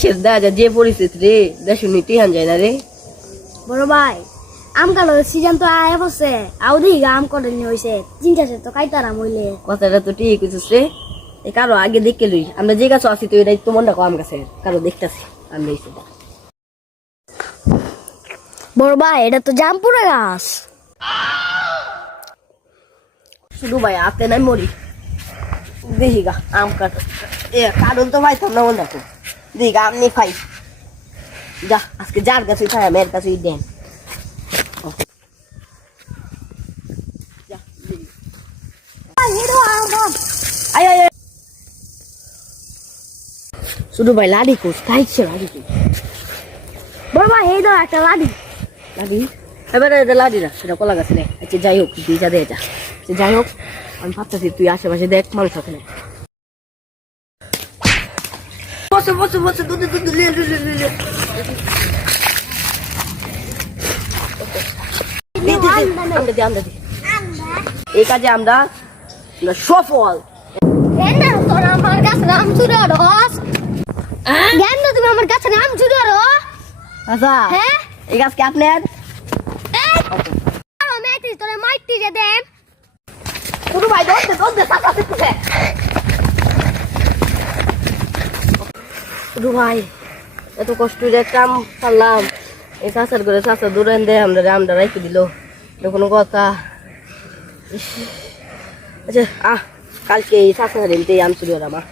যে পরিস্থিতি রে দেশ নীতি হান যায় না রে বড় ভাই আম কালো সিজন তো আয় বসে আউদি আম করে নি হইছে চিন্তা সে তো কাইতারাম হইলে কথাটা তো ঠিক কইছিস রে এই কারো আগে দেখে লই আমরা যে গাছ আছি তো এটাই তো মনটা কম গাছে কারো দেখতাছি আমরা এসে বড় ভাই এটা তো জামপুরা গাছ শুধু ভাই হাতে নাই মরি দেখি গা আম কাট এ কারণ তো ভাই তোমরা মন রাখো দেখি গা আমনি খাই যা আজকে যার কাছে খাই আমার কাছে দেন শুধু ভাই লাড়ি কোস খাইছে লাড়ি কোস বড় ভাই এই দাও একটা লাডি লাড়ি এবারে এটা লাড়ি না সেটা কলা গাছ নেই আচ্ছা যাই হোক তুই যা দে এটা যাই হোক আমি ভাবতেছি তুই আশেপাশে দেখ মানুষ থাকে না বসে বসে বসে দুধ দুধ এই কাজে আমরা সফল আমার কাছে আম চুরি রস জ্ঞান তো তুমি আমার কাছে আম চুরি রস আচ্ছা হ্যাঁ এই গাছ কি আপনার মেয়েটি তোরা মাইটি যে দেন শুধু ভাই দৌড়তে চাচা শিখতেছে শুধু ভাই এত কষ্ট যে কাম পারলাম এই চাচার করে চাচা দূরেন দেয় আমরা রাইকে দিল কোনো কথা আচ্ছা কালকে এই চাচা হারিয়ে আম চুরি আমার